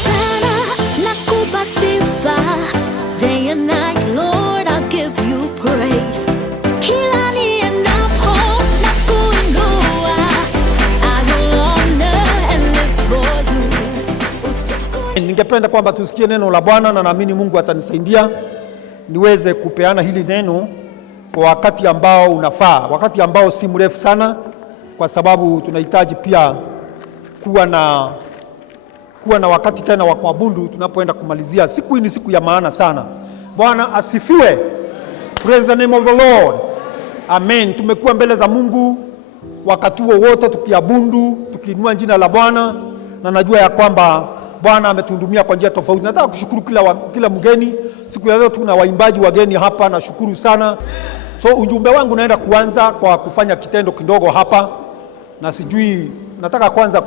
mchana nakupa sifa, day and night Lord I'll give you praise. Kila niendapo nakuinua, I will honor and live for you. Ningependa kwamba tusikie neno la Bwana, na naamini Mungu atanisaidia niweze kupeana hili neno kwa wakati ambao unafaa, wakati ambao si mrefu sana, kwa sababu tunahitaji pia kuwa na wakati tena wa kuabudu tunapoenda kumalizia. Siku hii ni siku ya maana sana. Bwana asifiwe. Praise the name of the Lord. Amen. Tumekuwa mbele za Mungu wakati wote tukiabudu, tukiinua jina la Bwana, na najua ya kwamba Bwana ametuhudumia kwa njia tofauti. Nataka kushukuru kila mgeni. Siku ya leo tuna waimbaji wageni hapa, nashukuru sana. So ujumbe wangu naenda kuanza kwa kufanya kitendo kidogo hapa, na sijui nataka kwanza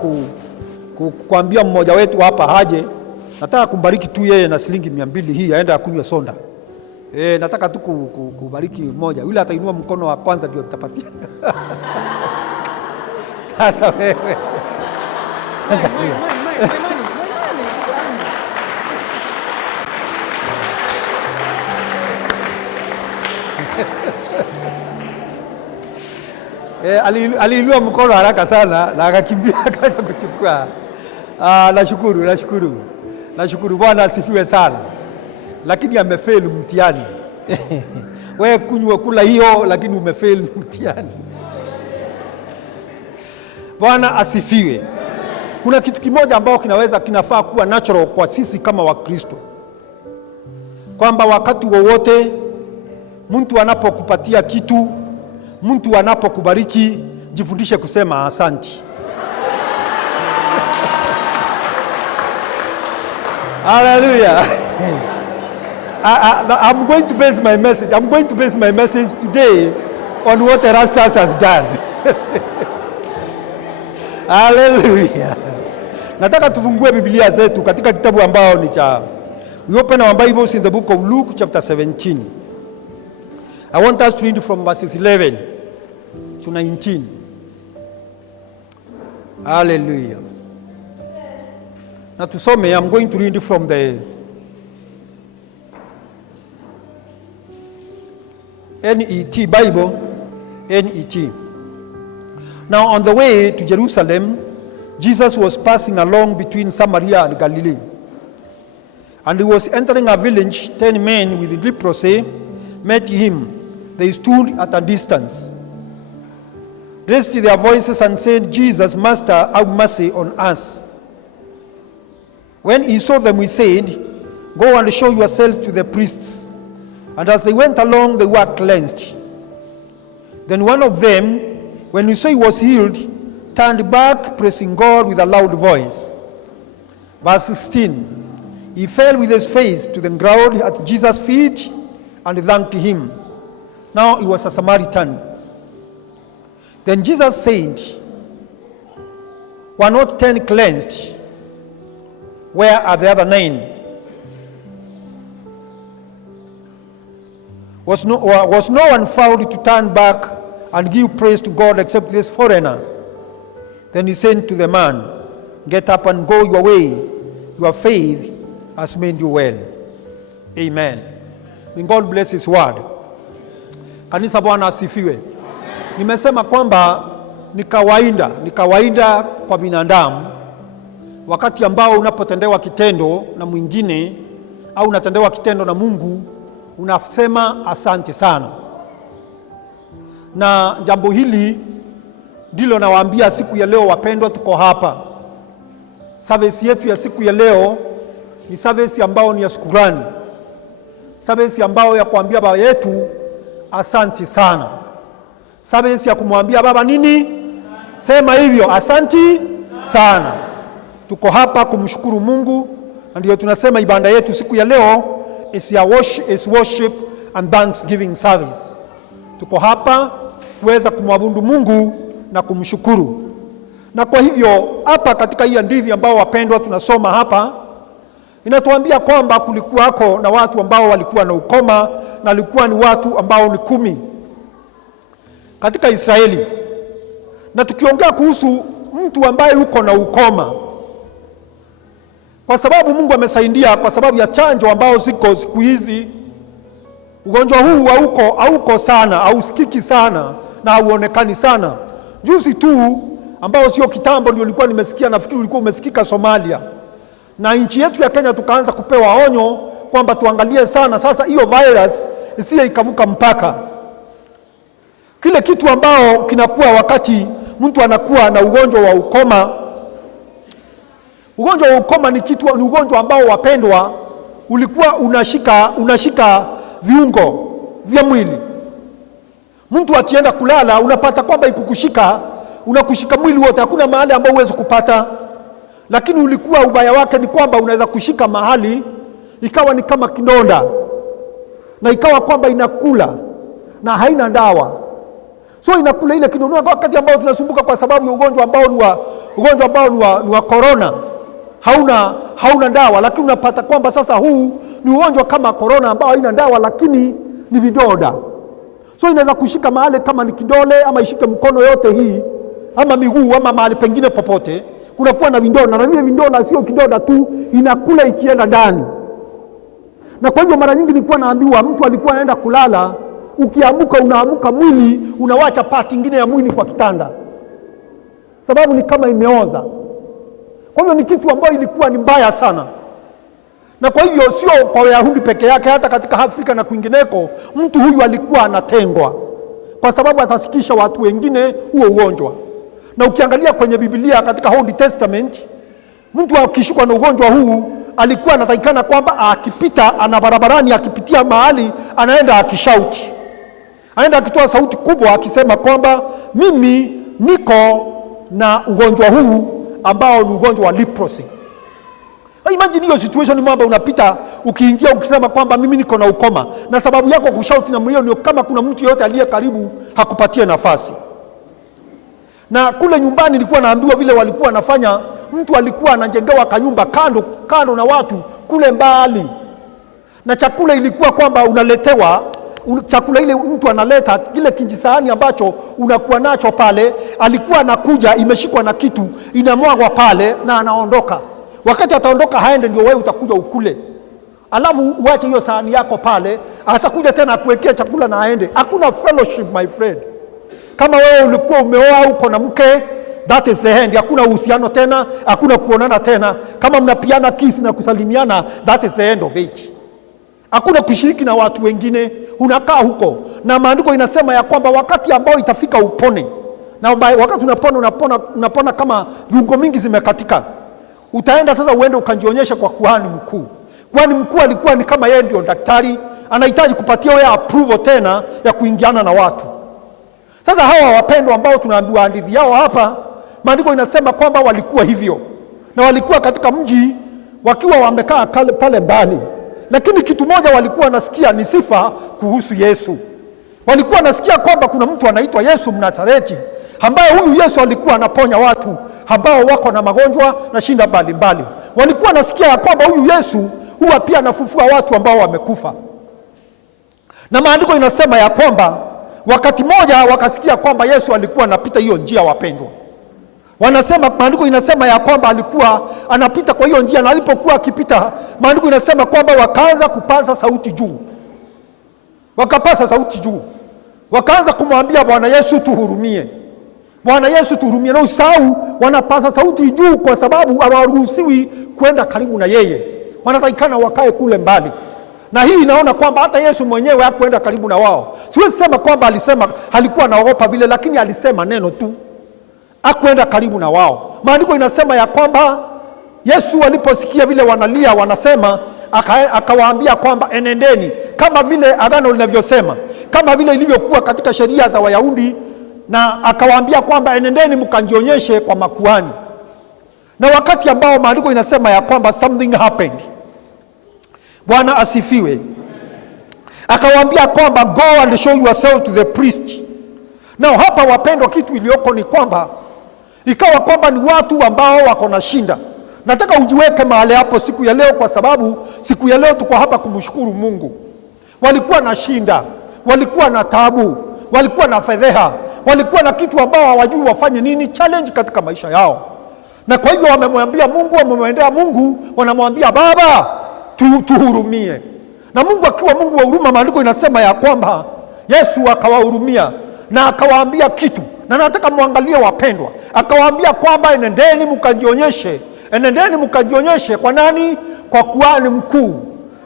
kuambia mmoja wetu hapa haje. Nataka kumbariki tu yeye na shilingi 200 hii aende akunywe sonda. Nataka tu kubariki mmoja. Yule atainua mkono wa kwanza ndio tutapatia. Sasa wewe. Aliinua mkono haraka sana na akakimbia akaja kuchukua. Nashukuru. Bwana asifiwe sana. Lakini amefail mtihani. Wewe kunywa kula hiyo, lakini umefail mtihani. Bwana asifiwe. Kuna kitu kimoja ambao kinafaa kuwa natural kwa sisi kama Wakristo, kwamba wakati wowote mtu anapokupatia kitu, mtu anapokubariki, jifundishe kusema asante. Hallelujah. I'm going to base my message today on what Erastus has done. Hallelujah. Nataka tufungue Biblia zetu katika kitabu ambao ni cha, we open our Bibles in the book of Luke chapter 17. I want us to read from verses 11 to 19. Hallelujah. Na tusome, I'm going to read from the NET Bible, NET. Now on the way to Jerusalem, Jesus was passing along between Samaria and Galilee. And he was entering a village. 10 men with leprosy met him. They stood at a distance, raised their voices and said, Jesus, Master, have mercy on us. When he saw them, he said, go and show yourselves to the priests. And as they went along, they were cleansed. Then one of them, when he saw he was healed, turned back, praising God with a loud voice. Verse 16, he fell with his face to the ground at Jesus' feet and thanked him. Now he was a Samaritan. Then Jesus said, were not 10 cleansed? Where are the other 9? Was no one found to turn back and give praise to God except this foreigner? Then he said to the man, get up and go your way. Your faith has made you well. Amen. May God bless his word. Kanisa, Bwana asifiwe. Nimesema kwamba ni kawaida kwa binadamu, wakati ambao unapotendewa kitendo na mwingine au unatendewa kitendo na Mungu, unasema asante sana. Na jambo hili ndilo nawaambia siku ya leo, wapendwa, tuko hapa. Service yetu ya siku ya leo ni service ambao ni ya shukrani. Service ambao ya kuambia baba yetu asante sana. Service ya kumwambia baba nini? Sema hivyo, asante sana. Tuko hapa kumshukuru Mungu, na ndio tunasema ibada yetu siku ya leo is worship and thanksgiving service. Tuko hapa kuweza kumwabudu Mungu na kumshukuru. Na kwa hivyo hapa katika hii hadithi ambao wapendwa tunasoma hapa, inatuambia kwamba kulikuwako na watu ambao walikuwa na ukoma, na walikuwa ni watu ambao ni 10 katika Israeli. Na tukiongea kuhusu mtu ambaye uko na ukoma, kwa sababu Mungu amesaidia, kwa sababu ya chanjo ambao ziko siku hizi, ugonjwa huu hauko sana, hausikiki sana na hauonekani sana. Juzi tu ambao sio kitambo ndio nilikuwa nimesikia, nafikiri ulikuwa umesikika Somalia, na nchi yetu ya Kenya tukaanza kupewa onyo kwamba tuangalie sana sasa hiyo virus isiye ikavuka mpaka. Kile kitu ambao kinakuwa wakati mtu anakuwa na ugonjwa wa ukoma. Ugonjwa wa ukoma ni ugonjwa ambao, wapendwa, ulikuwa unashika viungo vya mwili. Mtu akienda kulala unapata kwamba unakushika mwili wote, hakuna mahali ambao huwezi kupata. Lakini ulikuwa ubaya wake ni kwamba unaweza kushika mahali ikawa ni kama kidonda, na ikawa kwamba inakula na haina dawa. So inakula ile kidonda wakati ambao tunasumbuka kwa sababu ya ugonjwa ambao ni wa corona. Hauna dawa, lakini unapata kwamba sasa huu ni ugonjwa kama corona ambao haina dawa, lakini ni vidonda. So inaweza kushika mahali kama ni kidole, ama ishike mkono yote hii, ama miguu, ama mahali pengine popote kunakuwa na vidonda, na vile vidonda sio kidonda tu, inakula ikienda ndani. Na kwa hivyo mara nyingi nilikuwa naambiwa, mtu alikuwa anaenda kulala, ukiamuka unaamuka mwili unawacha pati nyingine ya mwili kwa kitanda, sababu ni kama imeoza. Kwa hivyo ni kitu ambayo ilikuwa ni mbaya sana. Na kwa hivyo sio kwa Wayahudi peke yake, hata katika Afrika na kwingineko mtu huyu alikuwa anatengwa, kwa sababu atasikisha watu wengine huo ugonjwa. Na ukiangalia kwenye Biblia katika Old Testament, mtu akishikwa na ugonjwa huu alikuwa anatakikana kwamba akipita ana barabarani, akipitia mahali anaenda akishauti, anaenda akitoa sauti kubwa akisema kwamba mimi niko na ugonjwa huu ambao ni ugonjwa wa leprosy. Imagine hiyo situation, mambo unapita ukiingia ukisema kwamba mimi niko na ukoma, na sababu yako kushauti na mlio ni kama kuna mtu yote aliye karibu hakupatie nafasi. Na kule nyumbani nilikuwa naambiwa vile walikuwa wanafanya, mtu alikuwa anajengewa kanyumba kando na watu kule mbali, na chakula ilikuwa kwamba unaletewa chakula, ile mtu analeta kile kijisahani ambacho unakuwa nacho pale, alikuwa anakuja imeshikwa na kitu, inamwagwa pale na anaondoka. Wakati ataondoka haende, ndio wewe utakuja ukule, alafu uache hiyo sahani yako pale, atakuja tena kuwekea chakula na aende. Hakuna fellowship, my friend. Kama wewe ulikuwa umeoa uko na mke, that is the end. Hakuna uhusiano tena, hakuna kuonana tena. Kama mnapiana kisi na kusalimiana, that is the end of it. Hakuna kushiriki na watu wengine, unakaa huko. Na maandiko inasema ya kwamba wakati ambao itafika upone, na wakati unapona kama viungo mingi zimekatika, utaenda sasa uende ukanjionyesha kwa kuhani mkuu. Kuhani mkuu alikuwa ni kama yeye ndio daktari, anahitaji kupatia wewe approval tena ya kuingiana na watu. Sasa hawa wapendwa ambao tunaambiwa hadithi yao hapa, maandiko inasema kwamba walikuwa hivyo, na walikuwa katika mji wakiwa wamekaa pale mbali. Lakini kitu moja walikuwa nasikia ni sifa kuhusu Yesu. Walikuwa nasikia kwamba kuna mtu anaitwa Yesu Mnazareti, ambaye huyu Yesu alikuwa anaponya watu ambao wako na magonjwa na shinda mbalimbali. Walikuwa nasikia kwamba huyu Yesu huwa pia anafufua watu ambao wamekufa. Na maandiko inasema ya kwamba wakati moja wakasikia kwamba Yesu alikuwa anapita hiyo njia, wapendwa. Maandiko inasema ya kwamba alikuwa anapita kwa hiyo njia, na alipokuwa akipita, maandiko inasema kwamba wakaanza kupaza sauti juu. Wakapaza sauti juu. Wakaanza kumwambia Bwana Yesu tuhurumie. Bwana Yesu tuhurumie. Na usahau wanapaza sauti juu kwa sababu hawaruhusiwi kwenda karibu na yeye. Wanatakikana wakae kule mbali. Na hii inaona kwamba hata Yesu mwenyewe hakuenda karibu na wao. Siwezi sema kwamba alikuwa anaogopa vile, lakini alisema neno tu, hakuenda karibu na wao. Maandiko inasema ya kwamba Yesu aliposikia vile wanalia wanasema, akawaambia kwamba enendeni, kama vile agano linavyosema, kama vile ilivyokuwa katika sheria za Wayahudi, na akawaambia kwamba enendeni mkanjionyeshe kwa makuhani. Na wakati ambao maandiko inasema ya kwamba something happened. Bwana asifiwe. Akawaambia kwamba go and show yourself to the priest. Na hapa wapendwa, kitu iliyoko ni kwamba ikawa kwamba ni watu ambao wako na shinda. Nataka ujiweke mahali hapo siku ya leo, kwa sababu siku ya leo tuko hapa kumshukuru Mungu. Walikuwa na shinda, walikuwa na taabu, walikuwa na fedheha, walikuwa na kitu ambao hawajui wafanye nini, challenge katika maisha yao. Na kwa hivyo wamemwambia Mungu, wamemwendea Mungu, wanamwambia Baba, tuhurumie. Na Mungu akiwa Mungu wa huruma, maandiko inasema ya kwamba Yesu akawahurumia na akawaambia kitu, na nataka muangalie wapendwa, akawaambia kwamba enendeni mkajionyeshe kwa nani? Kwa kuhani mkuu.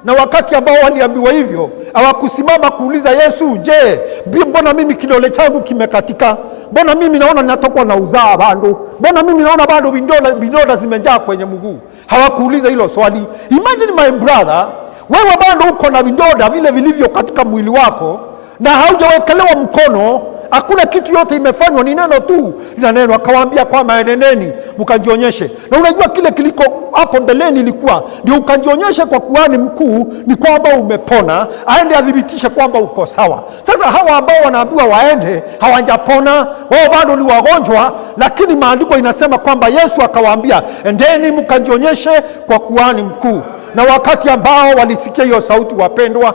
Na wakati ambao waliambiwa hivyo, hawakusimama kuuliza Yesu, je, mbona mimi kidole changu kimekatika? Mbona mimi naona ninatokwa na uzaa bado? Mbona mimi naona bado vidonda zimejaa kwenye mguu? Hawakuuliza hilo swali. Imagine my brother, wewe bado uko na vidonda vile vilivyo katika mwili wako na haujawekelewa mkono. Hakuna kitu yote imefanywa, ni neno tu lina neno. Akawaambia kwamba enendeni mkajionyeshe. Na unajua kile kiliko hapo mbeleni ilikuwa ndio ukajionyeshe kwa kuhani mkuu, ni kwamba umepona, aende adhibitishe kwamba uko sawa. Sasa hawa ambao wanaambiwa waende hawajapona, wao bado ni wagonjwa, lakini maandiko inasema kwamba Yesu akawaambia endeni mkajionyeshe kwa kuhani mkuu. Na wakati ambao walisikia hiyo sauti, wapendwa,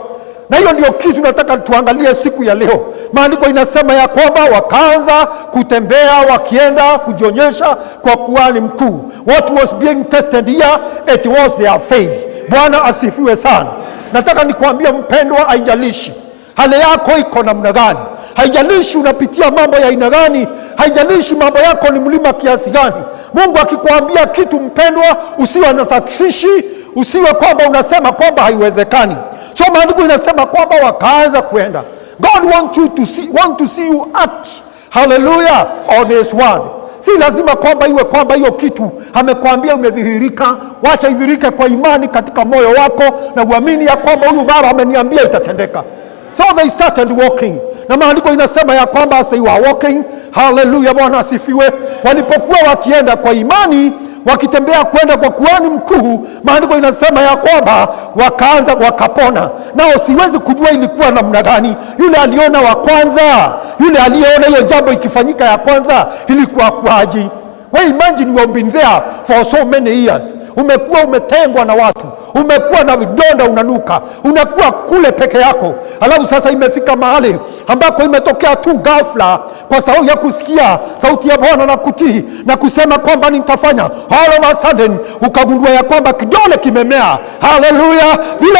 na hiyo ndio kitu nataka tuangalie siku ya leo. Maandiko inasema ya kwamba wakaanza kutembea wakienda kujionyesha kwa kuhani mkuu. What was being tested here? It was their faith. Bwana asifiwe sana. Nataka nikwambie mpendwa, haijalishi hali yako iko namna gani, haijalishi unapitia mambo ya aina gani, haijalishi mambo yako ni mlima kiasi gani, Mungu akikwambia kitu mpendwa, usiwe na takshishi, usiwe kwamba unasema kwamba haiwezekani. So maandiko inasema kwamba wakaanza kuenda. God want to see you act, hallelujah, on his word. Si lazima kwamba iwe kwamba hiyo kitu amekwambia umedhihirika. Wacha idhihirike kwa imani katika moyo wako na uamini ya kwamba huyu Baba ameniambia itatendeka. So they started walking. Na maandiko inasema ya kwamba as they were walking, hallelujah, Bwana asifiwe, walipokuwa wakienda kwa imani, wakitembea kwenda kwa kuhani mkuu, maandiko inasema ya kwamba wakaanza wakapona. Nao siwezi kujua ilikuwa namna gani. Yule aliona wa kwanza, yule aliyeona hiyo jambo ikifanyika ya kwanza, ilikuwa kwaji? We imagine you have been there for so many years. Umekuwa umetengwa na watu, umekuwa na vidonda, unanuka, unakuwa kule peke yako. Alafu sasa imefika mahali ambako imetokea tu ghafla kwa sababu ya kusikia sauti ya Bwana na kutii na kusema kwamba nitafanya. All of a sudden ukagundua ya kwamba kidole kimemea. Hallelujah! Vile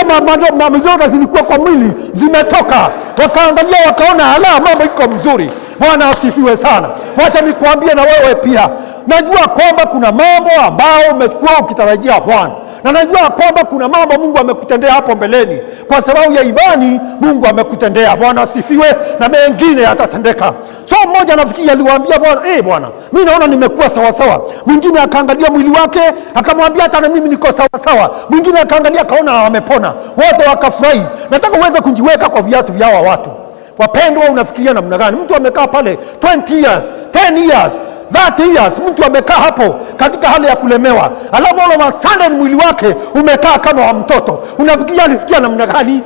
vidonda zilikuwa kwa mwili zimetoka. Wakaangalia wakaona mambo iko mzuri. Bwana asifiwe sana. Wacha nikwambie na wewe pia, najua kwamba kuna mambo ambayo umekuwa ukitarajia Bwana, na najua kwamba kuna mambo Mungu amekutendea hapo mbeleni. Kwa sababu ya imani Mungu amekutendea. Bwana asifiwe, na mengine yatatendeka. So mmoja nafikiri aliwaambia Bwana, Bwana, mimi naona nimekuwa sawa sawa. Mwingine akaangalia mwili wake akamwambia hata na mimi niko sawa sawa. Mwingine akaangalia akaona amepona. Wote wakafurahi. Nataka uweze kujiweka kwa viatu vya hawa watu. Wapendwa, unafikiria namna gani? Mtu amekaa pale 20 years, 10 years, 30 years, mtu amekaa hapo katika hali ya kulemewa, alafu all of a sudden mwili wake umekaa kama wa mtoto. Unafikiria alisikia namna gani?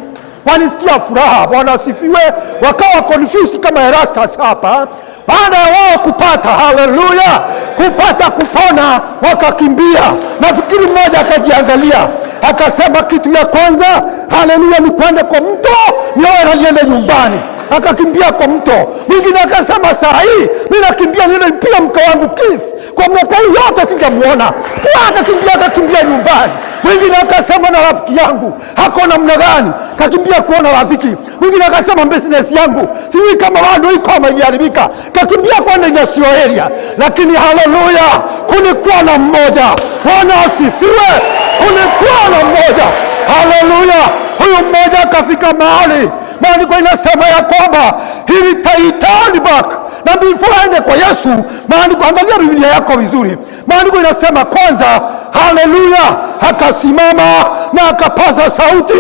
Walisikia furaha. Bwana asifiwe. Wakawa confused kama Erastus hapa. Baada ya wao kupata, haleluya, kupata kupona, wakakimbia. Nafikiri mmoja akajiangalia akasema kitu ya kwanza, haleluya, ni kwenda kwa mto nioe niende nyumbani. Akakimbia kwa mto. Mwingine akasema saa hii mimi nakimbia niende nipiga mke wangu kiss, kwa miaka hii yote sijamuona. Pia akakimbia nyumbani. Mwingine akasema na rafiki yangu hako namna gani, kakimbia kuona rafiki. Mwingine akasema business yangu sijui kama bado iko ama imeharibika, kakimbia kwenda industrial area. Lakini haleluya, kulikuwa na mmoja. Bwana asifiwe. Kulikuwa na mmoja. Haleluya. Huyu mmoja akafika mahali maandiko inasema ya kwamba he returned back. Na before aende kwa Yesu, maandiko, angalia Biblia yako vizuri, maandiko inasema kwanza, haleluya, akasimama na akapaza sauti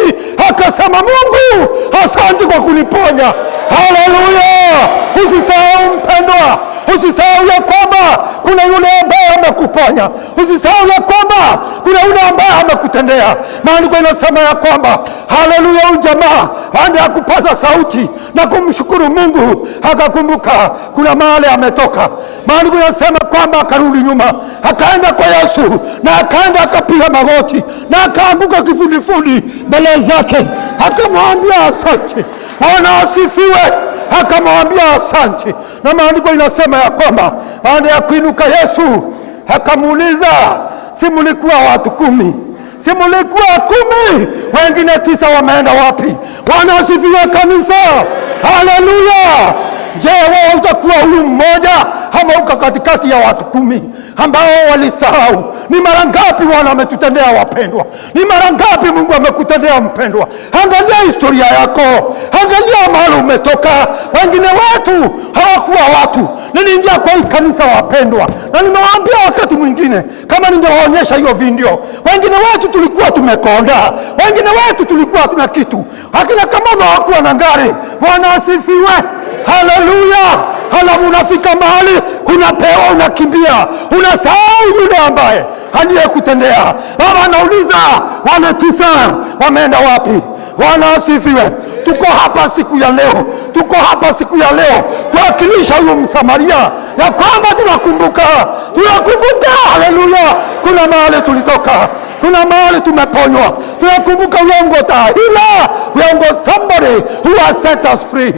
akasema, Mungu asante kwa kuniponya. Haleluya. Usisahau mpendwa, usisahau ya kwamba kuna yule ambaye amekuponya. Usisahau ya kwamba kuna yule ambaye amekutendea. Maandiko inasema ya kwamba haleluya, huyu jamaa baada ya kupaza sauti na kumshukuru Mungu akakumbuka kuna mahali ametoka. Maandiko inasema kwamba akarudi nyuma, akaenda kwa Yesu na akaenda akapiga magoti na akaanguka kifudifudi mbele zake, akamwambia asante. Bwana asifiwe. Akamwambia asante. Na maandiko inasema ya kwamba baada ya kuinuka Yesu Akamuuliza, si mlikuwa watu 10? Si mlikuwa 10? Wengine 9 wameenda wapi? Bwana asifiwe kanisa. Haleluya. Je, wewe utakuwa huyu mmoja ama uko katikati ya watu 10 ambao walisahau? Ni mara ngapi Bwana ametutendea wapendwa? Ni mara ngapi Mungu amekutendea mpendwa? Angalia historia yako, angalia mahali umetoka. Wengine wetu hawakuwa watu. Niliingia kwa hii kanisa wapendwa, na nimewaambia wakati mwingine kama ningewaonyesha hiyo video, wengine wetu tulikuwa tumekonda, wengine wetu tulikuwa tuna kitu. Akina kama hawakuwa na ngari. Bwana asifiwe. Haleluya. Halafu unafika mahali unapewa, unakimbia, unasahau yule ambaye aliyekutendea. Baba anauliza, wale 9 wameenda wapi? Bwana asifiwe. Tuko hapa siku ya leo, tuko hapa siku ya leo kuwakilisha huyo Msamaria, ya kwamba tunakumbuka. Haleluya. Kuna mahali tulitoka, kuna mahali tumeponywa. Tunakumbuka we have got somebody who has set us free.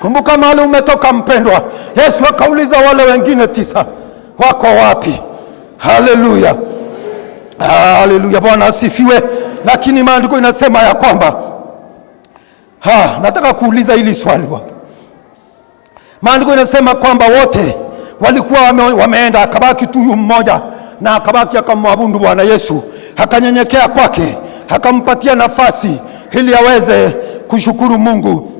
Kumbuka mahali umetoka mpendwa. Yesu akauliza wale wengine 9 wako wapi? Haleluya. Haleluya. Bwana asifiwe. Lakini maandiko inasema ya kwamba nataka kuuliza hili swali wapo. Maandiko inasema kwamba wote walikuwa wameenda, akabaki tu mmoja, na akabaki akamwabudu Bwana Yesu, akanyenyekea kwake, akampatia nafasi ili aweze kushukuru Mungu.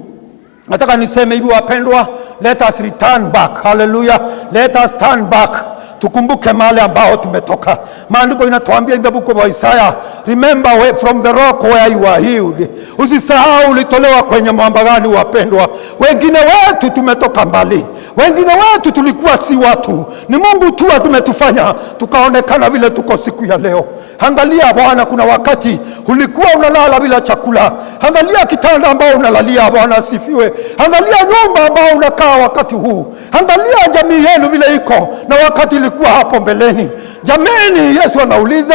Nataka niseme hivi wapendwa, let us return back. Hallelujah. Let us turn back. Tukumbuke mahali ambao tumetoka. Maandiko inatuambia in the book of Isaiah, remember from the rock where you were healed. Usisahau ulitolewa kwenye mwamba gani wapendwa. Wengine wetu tumetoka mbali, wengine wetu tulikuwa si watu, ni Mungu tu tumetufanya tukaonekana vile tuko siku ya leo. Angalia Bwana, kuna wakati ulikuwa unalala bila chakula. Angalia kitanda ambao unalalia. Bwana asifiwe. Angalia nyumba ambao unakaa wakati huu. Angalia jamii yenu vile iko na wakati ilikuwa hapo mbeleni. Jameni, Yesu anauliza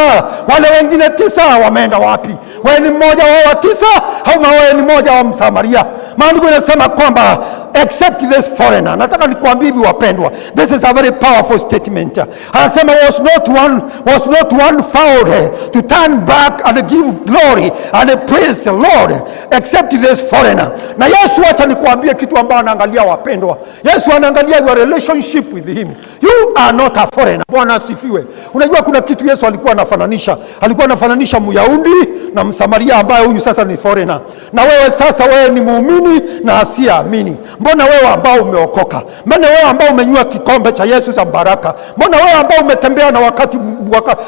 wale wengine 9 wameenda wapi? Wewe ni mmoja wa 9 au wewe ni mmoja wa Msamaria? Maandiko yanasema kwamba except this foreigner. Nataka nikwambie hivi wapendwa, this is a very powerful statement. Anasema was not one found to turn back and give glory and praise the Lord except this foreigner. Na Yesu, acha nikwambie kitu ambao anaangalia wapendwa. Yesu anaangalia your relationship with him. You are not a foreigner. Bwana asifiwe. Unajua kuna kitu Yesu alikuwa anafananisha Myahudi na Msamaria ambaye huyu sasa ni foreigner. Na wewe sasa, wewe ni muumini na asiamini. Mbona wewe ambao umeokoka, mbona wewe ambao umenywa kikombe cha Yesu cha baraka, mbona wewe ambao umetembea na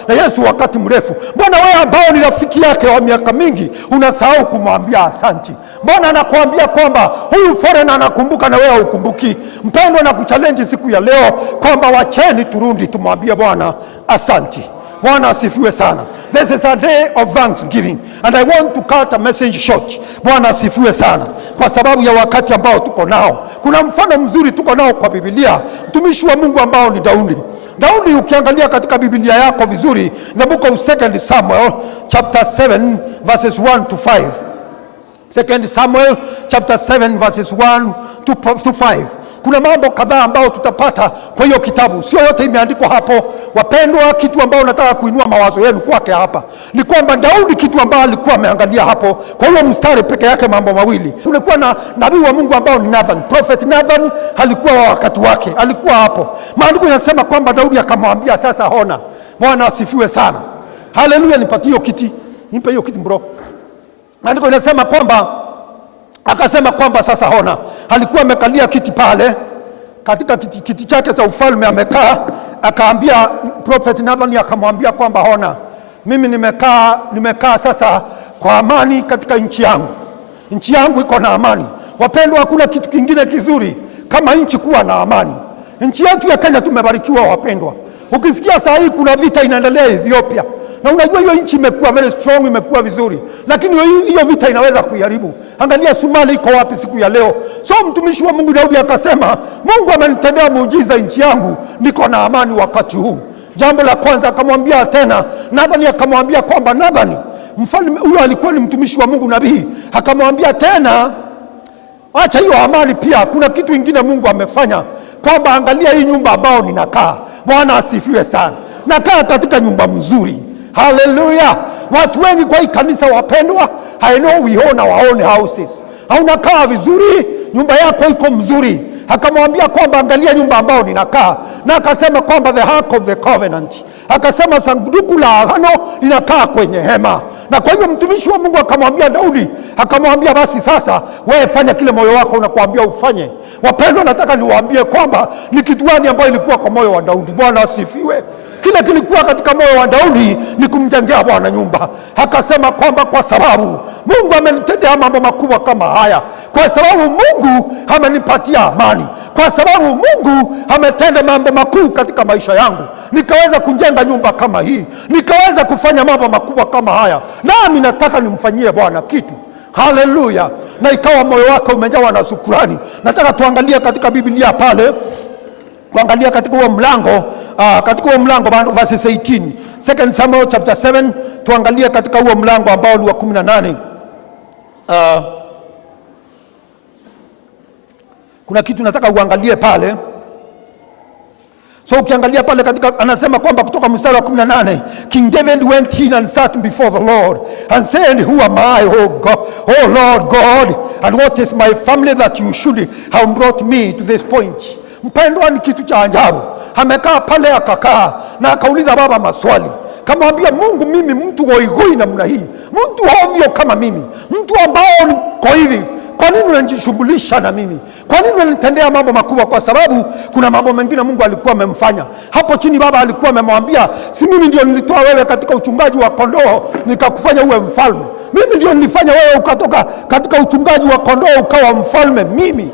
na Yesu wakati mrefu, mbona wewe ambao ni rafiki yake wa miaka mingi unasahau kumwambia asanti? Mbona anakuambia kwamba huyu foreigner anakumbuka na wewe hukumbuki? Mpendwa, na kuchallenge siku ya leo kwamba wacheni turudi tumwambie Bwana asanti. Bwana asifiwe sana. This is a day of thanksgiving and I want to cut a message short. Bwana asifiwe sana kwa sababu ya wakati ambao tuko nao. Kuna mfano mzuri tuko nao kwa Biblia, mtumishi wa Mungu ambao ni Daudi. Daudi, ukiangalia katika Biblia yako vizuri, the book of 2 Samuel chapter 7 verses 1 to 5. 2 Samuel chapter 7 verses 1 to 5. Kuna mambo kadhaa ambao tutapata kwa hiyo kitabu. Sio yote imeandikwa hapo wapendwa. Kitu ambao nataka kuinua mawazo yenu kwake hapa ni kwamba Daudi, kitu ambao alikuwa ameangalia hapo kwa hiyo mstari peke yake, mambo mawili. Kulikuwa na nabii wa Mungu ambao ni Nathan. Prophet Nathan alikuwa wa wakati wake, alikuwa hapo. Maandiko yanasema kwamba Daudi akamwambia sasa hona. Bwana asifiwe sana. Haleluya. Nipatie hiyo kiti, nipe hiyo kiti bro. Maandiko yanasema kwamba akasema kwamba sasa hona. Alikuwa amekalia kiti pale, katika kiti chake cha ufalme amekaa. Akaambia Prophet Nathan, akamwambia kwamba hona, mimi nimekaa sasa kwa amani katika nchi yangu. Nchi yangu iko na amani. Wapendwa, hakuna kitu kingine kizuri kama nchi kuwa na amani. Nchi yetu ya Kenya tumebarikiwa wapendwa. Ukisikia saa hii kuna vita inaendelea Ethiopia, na unajua hiyo nchi imekuwa very strong, imekuwa vizuri, lakini hiyo vita inaweza kuiharibu. Angalia Somalia iko wapi siku ya leo. So mtumishi wa Mungu Daudi akasema, Mungu amenitendea muujiza, nchi yangu niko na amani wakati huu. Jambo la kwanza akamwambia tena Nathan, akamwambia kwamba Nathan, mfalme huyo alikuwa ni mtumishi wa Mungu nabii, akamwambia tena acha hiyo amani, pia kuna kitu kingine Mungu amefanya kwamba angalia hii nyumba ambao ninakaa. Bwana asifiwe sana. Nakaa katika nyumba mzuri. Haleluya. Watu wengi kwa hii kanisa wapendwa, I know we own our own houses. Unakaa vizuri, nyumba yako iko mzuri. Akamwambia kwamba angalia nyumba ambao ninakaa, na akasema kwamba the ark of the covenant, akasema sanduku la agano linakaa kwenye hema. Na kwa hivyo mtumishi wa Mungu akamwambia Daudi, akamwambia basi sasa wewe fanya kile moyo wako unakuambia ufanye. Wapendwa, nataka niwaambie kwamba ni kitu gani ambayo ilikuwa kwa moyo wa Daudi. Bwana asifiwe. Kile kilikuwa katika moyo wa Daudi ni kumjengea Bwana nyumba. Akasema kwamba kwa sababu Mungu amenitendea mambo makubwa kama haya, kwa sababu Mungu amenipatia amani, kwa sababu Mungu ametenda mambo makuu katika maisha yangu, nikaweza kujenga nyumba kama hii, nikaweza kufanya mambo makubwa kama haya, nami nataka nimfanyie Bwana kitu. Haleluya. Na ikawa moyo wake umejawa na shukrani. Nataka tuangalie katika Biblia pale, kuangalia katika huo mlango verses 18, 2 Samuel chapter 7. Tuangalie katika huo mlango ambao ni wa 18. Kuna kitu nataka uangalie pale. So ukiangalia pale katika, anasema kwamba kutoka mstari wa 18, King David went in and sat before the Lord and said, who am I, O Lord God, and what is my family that you should have brought me to this point? Mpendwa, ni kitu cha ajabu. Amekaa pale akakaa na akauliza Baba maswali. Kamwambia Mungu, mimi mtu goigoi namna hii, mtu ovyo kama mimi, mtu ambao niko hivi, kwa nini unanishughulisha na mimi? Kwa nini unanitendea mambo makubwa? Kwa sababu kuna mambo mengine Mungu alikuwa amemfanya. Hapo chini Baba alikuwa amemwambia, si mimi ndio nilitoa wewe katika uchungaji wa kondoo nikakufanya uwe mfalme? Mimi ndio nilifanya wewe ukatoka katika uchungaji wa kondoo ukawa mfalme mimi.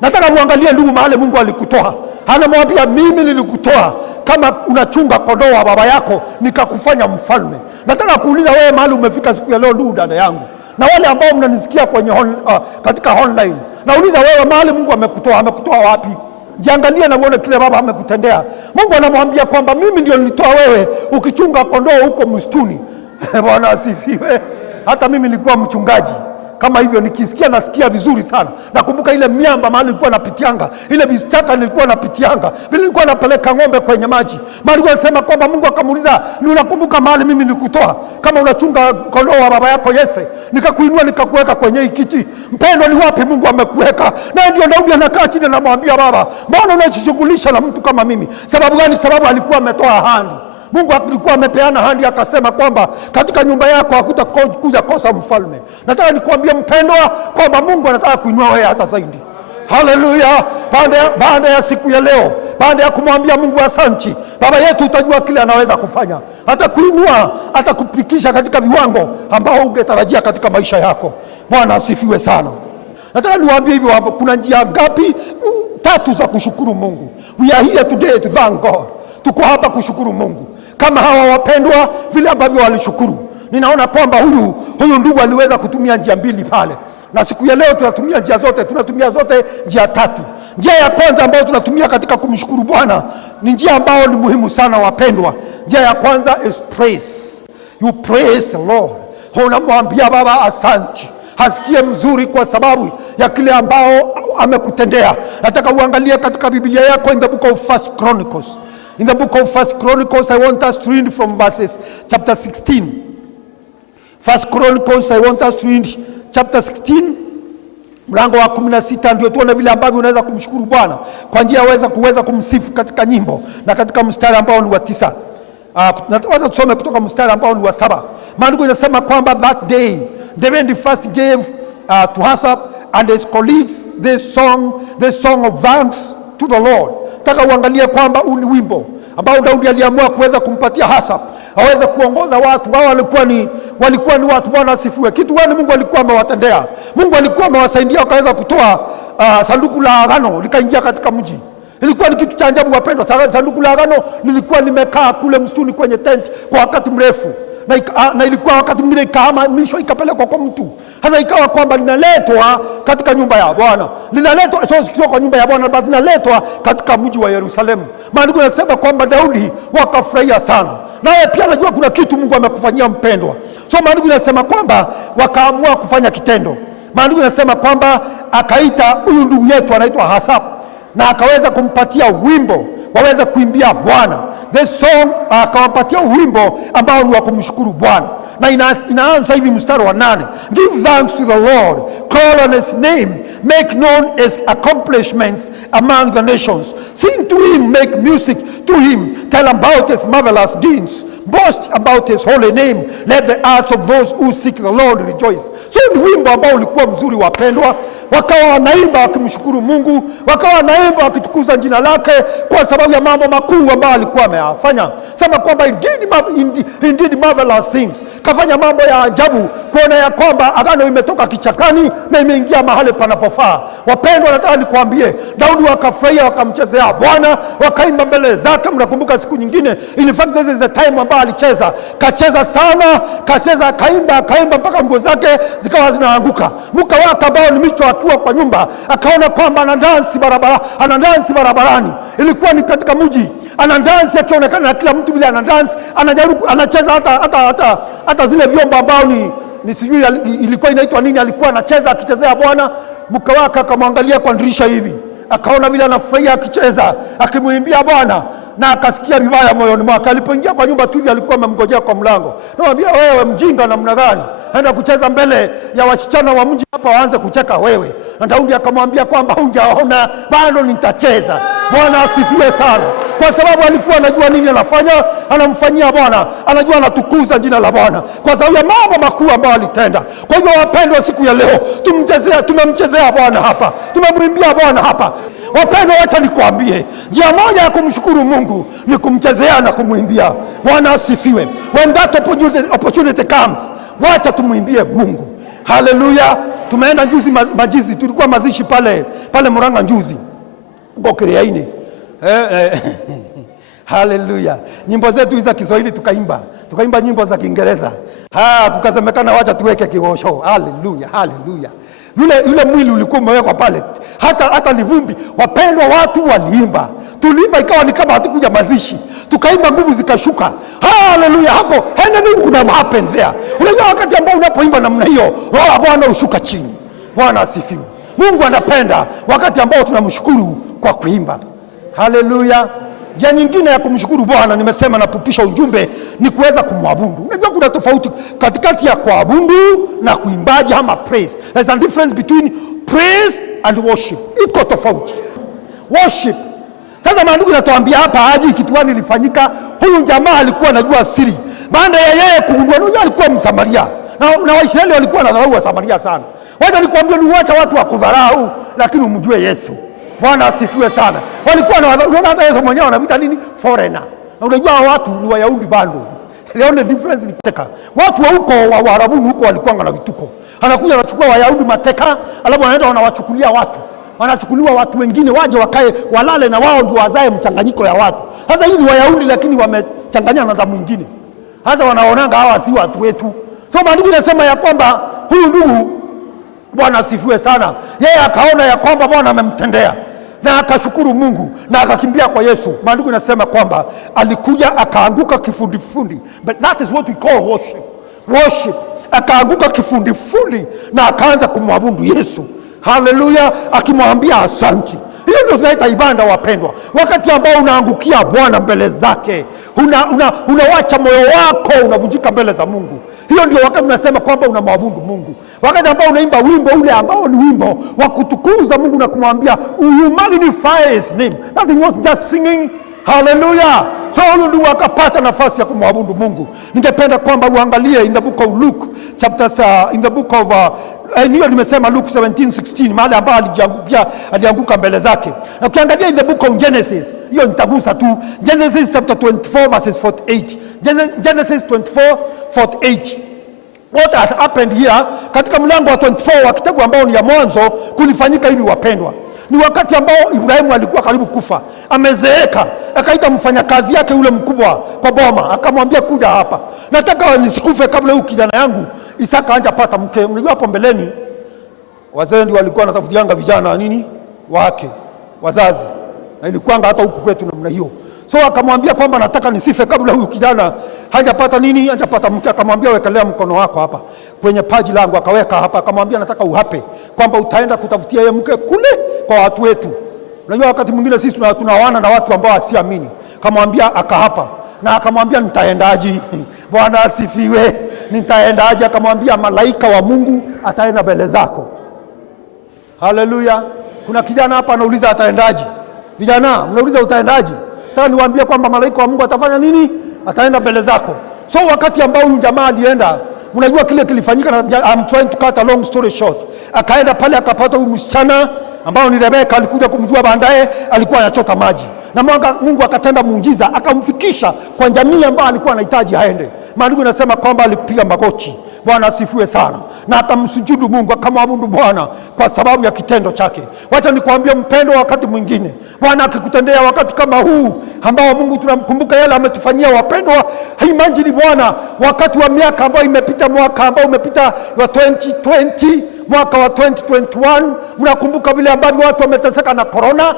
Nataka muangalie ndugu, mahali Mungu alikutoa. Anamwambia mimi nilikutoa kama unachunga kondoo wa baba yako nikakufanya mfalme. Nataka kuuliza wewe mahali umefika siku ya leo, ndugu dada yangu, na wale ambao mnanisikia kwenye katika online, nauliza wewe mahali Mungu amekutoa wapi? Jiangalie na uone kile Baba amekutendea. Mungu anamwambia kwamba mimi ndio nilitoa wewe ukichunga kondoo huko msituni. Bwana asifiwe. Hata mimi nilikuwa mchungaji kama hivyo, nikisikia nasikia vizuri sana. Nakumbuka ile miamba mahali nilikuwa napitianga, ile vichaka nilikuwa napitianga, vile nilikuwa napeleka ng'ombe kwenye maji. Mahali anasema kwamba Mungu akamuuliza, ni unakumbuka mahali mimi nilikutoa kama unachunga kondoo wa baba yako Yese, nikakuinua nikakuweka kwenye hii kiti? Mpendwa, ni wapi Mungu amekuweka? Na ndio Daudi anakaa chini na kumwambia Baba, mbona unajishughulisha na mtu kama mimi? Sababu gani? Sababu alikuwa ametoa ahadi. Mungu alikuwa amepeana ahadi, akasema kwamba katika nyumba yako hakutakuja kosa mfalme. Nataka nikwambie mpendwa kwamba Mungu anataka kuinua wewe hata zaidi. Haleluya. Baada ya siku ya leo, baada ya kumwambia Mungu asante, Baba yetu, utajua kile anaweza kufanya. Atakuinua, atakufikisha katika viwango ambao ungetarajia katika maisha yako. Bwana asifiwe sana. Nataka niwaambie hivyo, kuna njia ngapi? 3 za kushukuru Mungu. We are here today to thank God. Tuko hapa kushukuru Mungu kama hawa wapendwa vile ambavyo walishukuru. Ninaona kwamba huyu ndugu aliweza kutumia njia 2 pale, na siku ya leo tunatumia njia zote, njia 3. Njia ya kwanza ambayo tunatumia katika kumshukuru Bwana ni njia ambayo ni muhimu sana wapendwa. Njia ya kwanza is praise. You praise the Lord. Unamwambia Baba asante, hasikie mzuri kwa sababu ya kile ambao amekutendea. Nataka uangalie katika Biblia yako in the book of 1 Chronicles. In the book of 1 Chronicles, I want us to read from verses chapter 16. 1 Chronicles, I want us to read chapter 16, mlango wa 16, ndio tuone vile ambavyo unaweza kumshukuru Bwana kwa njia kuweza kumsifu katika nyimbo, na katika mstari ambao ni wa 9. Nataka tusome kutoka mstari ambao ni wa 7. Maandiko inasema kwamba that day David first gave to Asaph and his colleagues this song of thanks to the Lord. Nataka uangalie kwamba huu ni wimbo ambao Daudi aliamua kuweza kumpatia Asaph aweze kuongoza watu. Wao walikuwa ni watu. Bwana asifiwe. Kitu gani Mungu alikuwa amewatendea? Mungu alikuwa amewasaidia wakaweza kutoa sanduku la agano likaingia katika mji. Ilikuwa ni kitu cha ajabu wapendwa. Sanduku la agano lilikuwa limekaa kule msituni kwenye tent kwa wakati mrefu, na ilikuwa wakati mwingine ikahamishwa ikapelekwa kwa mtu. Hasa ikawa kwamba linaletwa katika nyumba ya Bwana. Linaletwa sio kwa nyumba ya Bwana, bali linaletwa katika mji wa Yerusalemu. Maandiko yanasema kwamba Daudi wakafurahia sana. Nawe pia najua kuna kitu Mungu amekufanyia mpendwa. So maandiko yanasema kwamba wakaamua kufanya kitendo. Maandiko yanasema kwamba akaita huyu ndugu yetu anaitwa Asaph na akaweza kumpatia wimbo waweze kuimbia Bwana. The song akawapatia wimbo ambao ni wa kumshukuru Bwana, na inaanza hivi mstari wa 8: Give thanks to the Lord, call on his name, make known his accomplishments among the nations. Sing to him, make music to him, tell about his marvelous deeds. Boast about his holy name, let the hearts of those who seek the Lord rejoice. So ni wimbo ambao ulikuwa mzuri, wapendwa. Wakawa wanaimba wakimshukuru Mungu, wakawa wanaimba wakitukuza jina lake kwa sababu ya mambo makuu ambayo alikuwa ameyafanya. Sema kwamba indeed marvelous things. Kafanya mambo ya ajabu, kuona ya kwamba agano imetoka kichakani na imeingia mahali panapofaa. Wapendwa, nataka nikwambie, Daudi wakafurahia, wakamchezea Bwana, wakaimba mbele zake. Mnakumbuka siku nyingine, in fact this is the time ambayo alicheza, kacheza sana, kacheza, kaimba mpaka nguo zake zikawa zinaanguka. Mke wake ambao ni micho akiwa kwa nyumba akaona kwamba anadansi barabarani. Ilikuwa ni katika mji, anadansi akionekana na kila mtu vile anadansi, anajaribu anacheza hata zile vyombo ambao ni sijui ilikuwa inaitwa nini, alikuwa anacheza akichezea Bwana. Mke wake akamwangalia kwa dirisha hivi, akaona vile anafurahia akicheza, akimuimbia Bwana, na akasikia vibaya moyoni mwake. Alipoingia kwa nyumba tu hivi, alikuwa amemngojea kwa mlango. Namwambia, wewe mjinga namna gani, enda kucheza mbele ya wasichana wa mji hapa waanze kucheka wewe? Na Daudi akamwambia kwamba hujaona bado nitacheza. Bwana asifiwe sana, kwa sababu alikuwa anajua nini anafanya, anamfanyia Bwana, anajua anatukuza jina la Bwana kwa sababu ya mambo makuu ambayo alitenda. Kwa hivyo wapendwa, siku ya leo tumemchezea Bwana hapa, tumemwimbia Bwana hapa. Wapendwa, wacha nikwambie, njia moja ya kumshukuru Mungu ni kumchezea na kumwimbia. Bwana asifiwe. When that opportunity comes, wacha tumwimbie Mungu. Haleluya. Tumeenda juzi majizi, tulikuwa mazishi pale Murang'a juzi Ngokiriaini. Haleluya. Nyimbo zetu za Kiswahili tukaimba nyimbo za Kiingereza. Kukasemekana wacha tuweke kiwosho. Haleluya, haleluya. Yule mwili ulikuwa umewekwa pale, hata ni vumbi. Wapendwa, watu waliimba, tuliimba ikawa ni kama hatukuja mazishi, tukaimba nguvu zikashuka. Haleluya. Hapo nini kuna happen there? Unajua wakati ambao unapoimba namna hiyo, roho ya Bwana ushuka chini. Bwana asifiwe. Mungu anapenda wakati ambao tunamshukuru kwa kuimba. Haleluya. Njia nyingine ya kumshukuru Bwana, nimesema napupisha ujumbe, ni kuweza kumwabudu. Unajua kuna tofauti katikati ya kuabudu na kuimbaji ama praise. There's a difference between praise and worship. Iko tofauti. Worship. Sasa maandiko yanatuambia hapa aje kitu gani ilifanyika. Huyu jamaa alikuwa anajua siri. Baada ya yeye kugundua, unajua alikuwa Msamaria. Na Waisraeli walikuwa wanadharau wa Samaria sana. Wacha nikwambie, ni uacha watu wa kudharau, lakini umjue Yesu. Bwana asifiwe sana. Walikuwa na hata Yesu mwenyewe anamuita nini? Foreigner. Na unajua watu ni Wayahudi bado. The only difference ni teka. Watu wa huko wa Arabuni huko walikuwa na vituko. Anakuja anachukua Wayahudi mateka, alafu wanaenda wanawachukulia watu. Wanachukuliwa watu wengine waje wakae walale na wao ndio wazae mchanganyiko ya watu. Sasa hii ni Wayahudi lakini wamechanganya na damu nyingine. Sasa wanaonanga hawa si watu wetu. So maandiko yanasema ya kwamba huyu ndugu, Bwana asifiwe sana, yeye akaona ya kwamba Bwana amemtendea na akashukuru Mungu na akakimbia kwa Yesu. Maandiko yanasema kwamba alikuja akaanguka kifundifundi. But that is what we call worship. Worship. Akaanguka kifundifundi na akaanza kumwabudu Yesu. Haleluya, akimwambia asante. Hiyo ndio tunaita ibada, wapendwa. Wakati ambao unaangukia Bwana mbele zake, unawacha moyo wako unavunjika mbele za Mungu. Hiyo ndio wakati unasema kwamba unamwabudu Mungu. Wakati ambao unaimba wimbo ule ambao ni wimbo wa kutukuza Mungu na kumwambia you magnify his name. Nothing not just singing. Hallelujah. So huyu ndio akapata nafasi ya kumwabudu Mungu. Ningependa kwamba uangalie in the book of Luke chapters in the book of niyo nimesema Luke 17:16 mahali ambao alianguka mbele zake. Na ukiangalia in the book of Genesis, hiyo nitagusa tu. Genesis chapter 24 verses 48. Genesis 24:48. What has happened here katika mlango wa 24 wa kitabu ambao ni ya Mwanzo kulifanyika hivi, wapendwa. Ni wakati ambao Ibrahimu alikuwa karibu kufa, amezeeka, akaita mfanyakazi yake ule mkubwa kwa boma, akamwambia kuja hapa, nataka nisikufe kabla huyu kijana yangu Isaka anja pata mke. Unajua hapo mbeleni wazee ndio walikuwa wanatafutianga vijana nini wake wazazi, na ilikuanga hata huku kwetu namna hiyo. So akamwambia kwamba nataka nisife kabla huyu kijana hajapata nini, hajapata mke. Akamwambia wekelea mkono wako hapa kwenye paji langu, akaweka hapa. Akamwambia nataka uhape kwamba utaenda kutafutia yeye mke kule kwa watu wetu. Unajua wakati mwingine sisi tunawana na watu ambao wasiamini. Akamwambia akahapa na akamwambia nitaendaje? Bwana asifiwe. Nitaendaje? Akamwambia malaika wa Mungu ataenda mbele zako. Haleluya. Kuna kijana hapa anauliza ataendaje? Vijana mnauliza utaendaje? Nataka niwaambie kwamba malaika wa Mungu atafanya nini? Ataenda mbele zako. So wakati ambao huyu jamaa alienda, unajua kile kilifanyika, I'm trying to cut a long story short. Akaenda pale akapata huyu msichana ambao ni Rebeka, alikuja kumjua baadaye, alikuwa anachota maji. Na Mungu akatenda muujiza, akamfikisha kwa jamii ambayo alikuwa anahitaji aende. Maandiko inasema kwamba alipiga magoti. Bwana asifiwe sana. Na akamsujudu Mungu, akamwabudu Bwana kwa sababu ya kitendo chake. Wacha nikwambie mpendwa, wakati mwingine Bwana akikutendea wakati kama huu ambao Mungu tunamkumbuka yale ametufanyia wapendwa, imagine Bwana wakati wa miaka ambayo imepita, mwaka ambao umepita wa 2020, mwaka wa 2021, mnakumbuka vile ambavyo watu wameteseka na corona.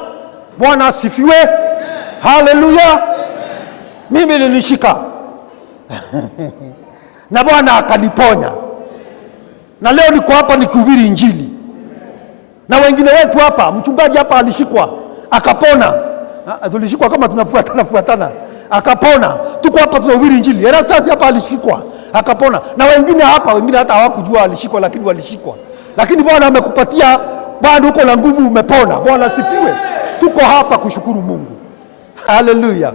Bwana asifiwe. Haleluya. Mimi nilishika na Bwana akaniponya. Na leo niko hapa nikihubiri Injili. Na wengine wetu hapa, mchungaji hapa alishikwa akapona. Tulishikwa kama tunafuatana. Akapona. Tuko hapa tunahubiri Injili. Erasasi hapa alishikwa akapona. Na wengine hapa, wengine hata hawakujua alishikwa lakini walishikwa. Lakini Bwana amekupatia, bado uko na nguvu, umepona. Bwana asifiwe. Tuko hapa kushukuru Mungu. Haleluya.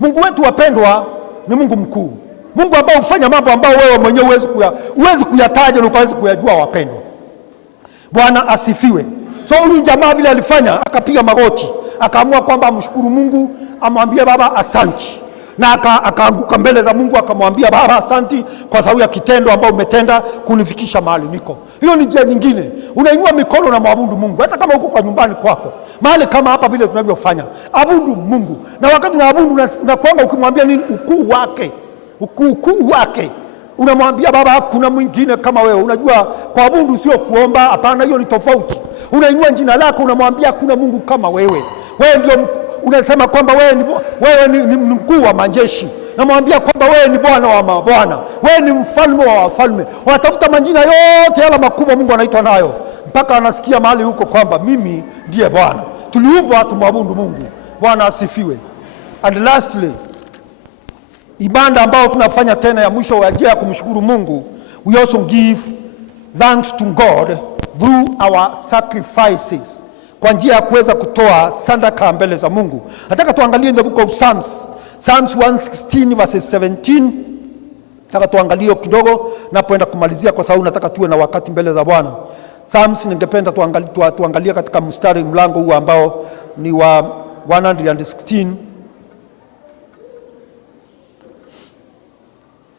Mungu wetu wapendwa ni Mungu mkuu. Mungu ambao hufanya mambo ambayo wewe mwenyewe huwezi kuyataja na huwezi kuyajua wapendwa. Bwana asifiwe. So huyu jamaa vile alifanya, akapiga magoti, akaamua kwamba amshukuru Mungu, amwambie Baba asanti. Na akaanguka mbele za Mungu akamwambia Baba asanti kwa sababu ya kitendo ambao umetenda kunifikisha mahali niko. Hiyo ni njia nyingine. Unainua mikono na maabudu Mungu. Hata kama uko kwa nyumbani kwako, mahali kama hapa vile tunavyofanya, abudu Mungu. Na wakati unaabudu na kwamba ukimwambia nini ukuu wake, ukuu wake, unamwambia Baba kuna mwingine kama wewe. Unajua kuabudu sio kuomba, hapana, hiyo ni tofauti. Unainua jina lako, unamwambia kuna Mungu kama wewe. Wewe ndio unasema kwamba wewe ni mkuu wa majeshi. Namwambia kwamba wewe ni Bwana wa mabwana, wewe ni mfalme wa wafalme. Watafuta majina yote yale makubwa Mungu anaitwa nayo, mpaka anasikia mahali huko kwamba mimi ndiye Bwana. Tuliumbwa tumwabudu Mungu. Bwana asifiwe. And lastly, ibada ambayo tunafanya tena ya mwisho wa njia ya kumshukuru Mungu, we also give thanks to God through our sacrifices. Kwa njia ya kuweza kutoa sadaka mbele za Mungu. Nataka tuangalie in the book of Psalms 116 verses 17. Nataka tuangalie kidogo napoenda kumalizia kwa sababu nataka tuwe na wakati mbele za Bwana. Psalms ningependa tuangalie katika mstari mlango huu ambao ni wa 116.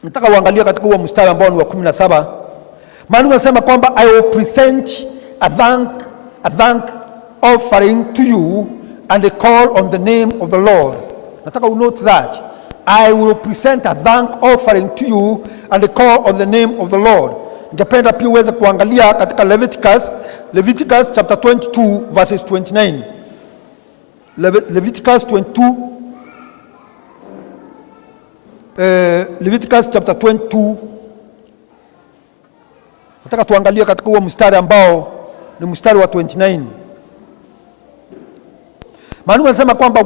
Nataka uangalie katika huo mstari ambao ni wa 17. Maana unasema kwamba I will present a thank offering to you and call on the name of the Lord. Nataka note that I will present a thank offering to you and call on the name of the Lord. Ningependa pia uweze kuangalia katika Leviticus chapter 22 verses 29. Leviticus 22 Leviticus chapter 22. Nataka tuangalie katika huo mstari ambao ni mstari wa 29. Maana unasema kwamba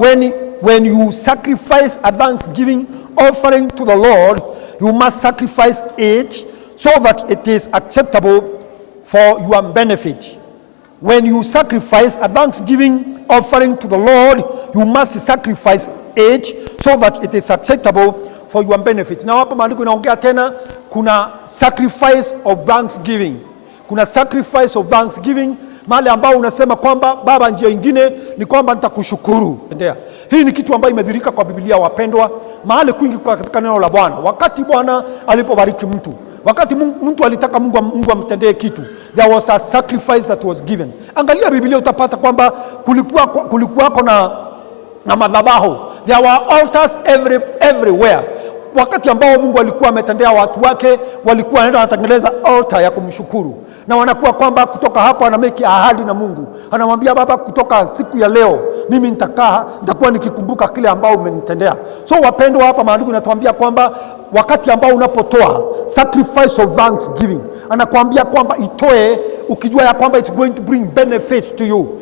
when you sacrifice a thanksgiving offering to the Lord, you must sacrifice it so that it is acceptable for your benefit. When you sacrifice a thanksgiving offering to the Lord, you must sacrifice it so that it is acceptable for your benefit. Na hapa maandiko inaongea tena, kuna sacrifice of thanksgiving. Kuna sacrifice of thanksgiving, mahali ambao unasema kwamba Baba, njia nyingine ni kwamba nitakushukuru. Hii ni kitu ambayo imedhirika kwa Biblia wapendwa, mahali kwingi katika neno la Bwana. Wakati Bwana alipobariki mtu, wakati mtu alitaka Mungu amtendee kitu, there was a sacrifice that was given. Angalia Biblia utapata kwamba kulikuwako na madhabahu. There were altars everywhere. Wakati ambao Mungu alikuwa ametendea watu wake, walikuwa wanaenda wanatengeneza altar ya kumshukuru. Na wanakuwa kwamba kutoka hapo anameki ahadi na Mungu. Anamwambia Baba, kutoka siku ya leo mimi nitakuwa nikikumbuka kile ambao umenitendea. So wapendwa, hapa maandiko yanatuambia kwamba wakati ambao unapotoa sacrifice of thanksgiving, anakuambia kwamba itoe ukijua ya kwamba it's going to bring benefits to you.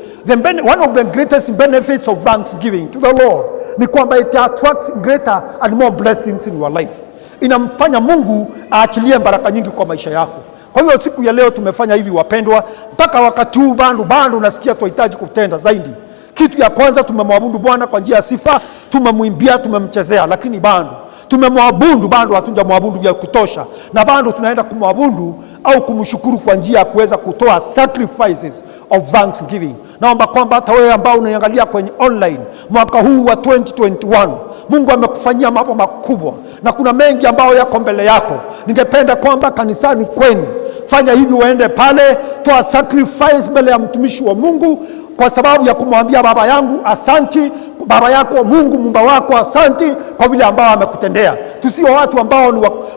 One of the greatest benefits of thanksgiving to the Lord ni kwamba it attracts greater and more blessings in your life. Inamfanya Mungu aachilie baraka nyingi kwa maisha yako. Kwa hiyo siku ya leo tumefanya hivi wapendwa, mpaka wakati huu bado unasikia tunahitaji kutenda zaidi. Kitu ya kwanza tumemwabudu Bwana kwa njia ya sifa, tumemwimbia, tumemchezea, lakini bado tumemwabudu, bado hatujamwabudu ya kutosha, na bado tunaenda kumwabudu au kumshukuru kwa njia ya kuweza kutoa sacrifices of thanksgiving. Naomba kwamba hata wewe ambao unaniangalia kwenye online mwaka huu wa 2021, Mungu amekufanyia mambo makubwa na kuna mengi ambayo yako mbele yako. Ningependa kwamba kanisani kwenu fanya hivi, uende pale, toa sacrifice mbele ya mtumishi wa Mungu kwa sababu ya kumwambia baba yangu asanti, baba yako Mungu Muumba wako asanti kwa vile ambao amekutendea. Tusio watu ambao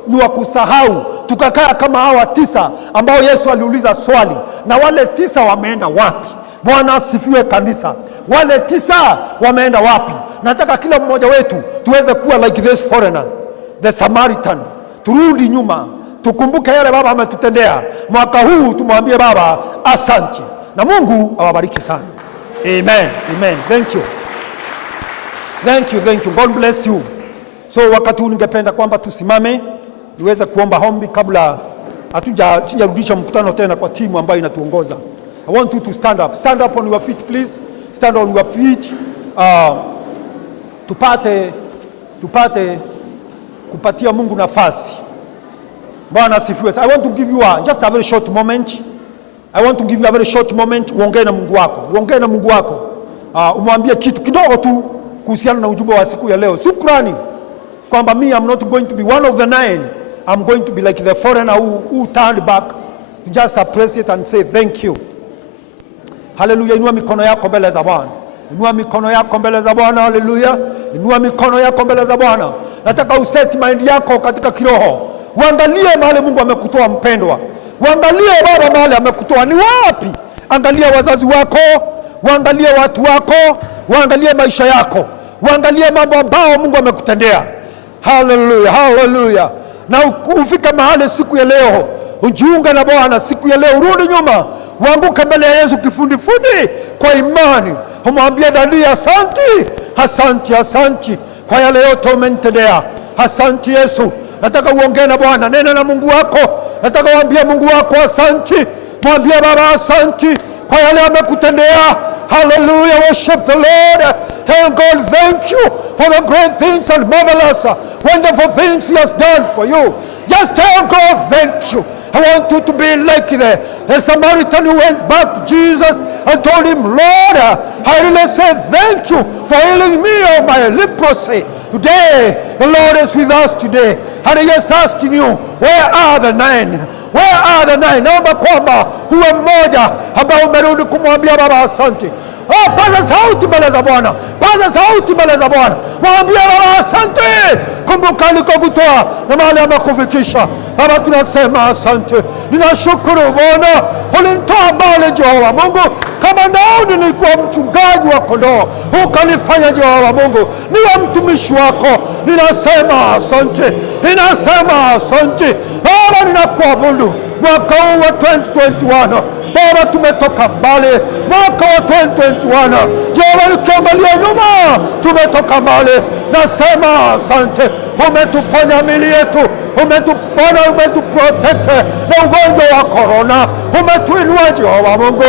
ni wa kusahau, tukakaa kama hawa 9 ambao Yesu aliuliza swali, na wale 9 wameenda wapi? Bwana asifiwe kanisa. Wale 9 wameenda wapi? Nataka kila mmoja wetu tuweze kuwa like this foreigner, the Samaritan. Turudi nyuma, tukumbuke yale baba ametutendea. Mwaka huu tumwambie baba asanti, na Mungu awabariki sana. Amen. Amen. Thank you. Thank you. Thank you. God bless you. So wakati huu ningependa kwamba tusimame niweze kuomba hombi kabla hatujarudisha mkutano tena kwa timu ambayo inatuongoza. I want you to stand up. Stand up on your feet please. Stand on your feet. Tupate kupatia Mungu nafasi. Bwana asifiwe. I want to give you just a very short moment. I want to give you a very short moment. Uongee na Mungu wako. Uongee na Mungu wako. Umwambie kitu kidogo tu kuhusiana na ujumbe wa siku ya leo. Shukrani kwamba I'm not going to be one of the 9. I'm going to be like the foreigner who turned back to just appreciate and say thank you. Hallelujah. Inua mikono yako mbele za Bwana. Inua mikono yako mbele za Bwana. Hallelujah. Inua mikono yako mbele za Bwana. Nataka uset mind yako katika kiroho. Uangalie mahali Mungu amekutoa mpendwa. Uangalie baba mahali amekutoa ni wapi. Angalia wazazi wako, uangalie watu wako, uangalie maisha yako, uangalie mambo ambayo Mungu amekutendea. Hallelujah, hallelujah. Na ufike mahali siku ya leo, ujiunge na Bwana siku ya leo, urudi nyuma, uanguke mbele ya Yesu kifundi kwa imani. Umwambie Dadi asanti, asanti, asanti kwa yale yote umenitendea. Asanti Yesu. Nataka uongee na Bwana, nena na Mungu wako. Nataka uambie Mungu wako asanti. Mwambie Baba asanti kwa yale amekutendea. Hallelujah, worship the Lord. Tell God thank you for the great things and marvelous, wonderful things He has done for you. Just tell God thank you. I want you to be like the Samaritan who went back to Jesus and told him, Lord, I really say thank you for healing me of my leprosy. Today, the Lord is with us today. And He is asking you, where are the 9? Where are the 9? Naomba kwamba huwe mmoja ambao umerudi kumwambia Baba asante. Paza sauti mbele za Bwana. Paza sauti mbele za Bwana. Mwambie Baba asante. Kumbuka alikokutoa na mahali amekufikisha. Baba tunasema asante. Ninashukuru Bwana. Ulinitoa mbali Jehova Mungu. Kama Daudi nilikuwa mchungaji wa kondoo, ukanifanya Jehova Mungu niwe mtumishi wako. Ninasema asante. Ninasema asante. Baba ninakuabudu. Mwaka huu wa 2021 Baba tumetoka mbali. Mwaka wa 2021 Jehova nikiangalia nyuma tumetoka mbali. Nasema asante. Umetuponya mili yetu, umetupona, umetuprotect na ugonjwa wa corona, umetuinua Jehova Mungu,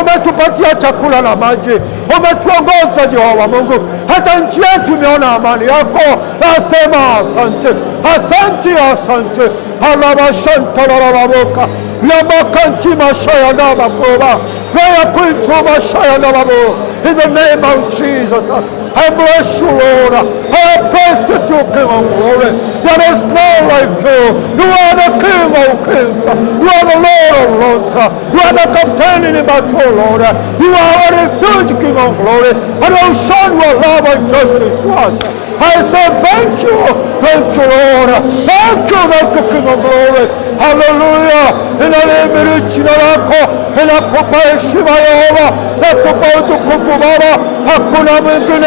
umetupatia chakula na maji, umetuongoza Jehova Mungu, hata nchi yetu imeona amani yako. Nasema asante, asante, asante. Alabashantalalaboka Yamakanti Mashaya Namakoba Raya Quinto Mashaya Namabu. In the name of Jesus, I bless you, Lord. I praise you, King of glory. There is none like you. You are the King of kings. You are the Lord of lords. You are the captain in the battle, Lord. You are our refuge, King of glory, and I will show your love and justice to us. I say thank you, Lord. Thank you, King of glory. Hallelujah. Inalimiri jina lako, inakupa heshima Yehova, inakupa utukufu Baba. Hakuna mwingine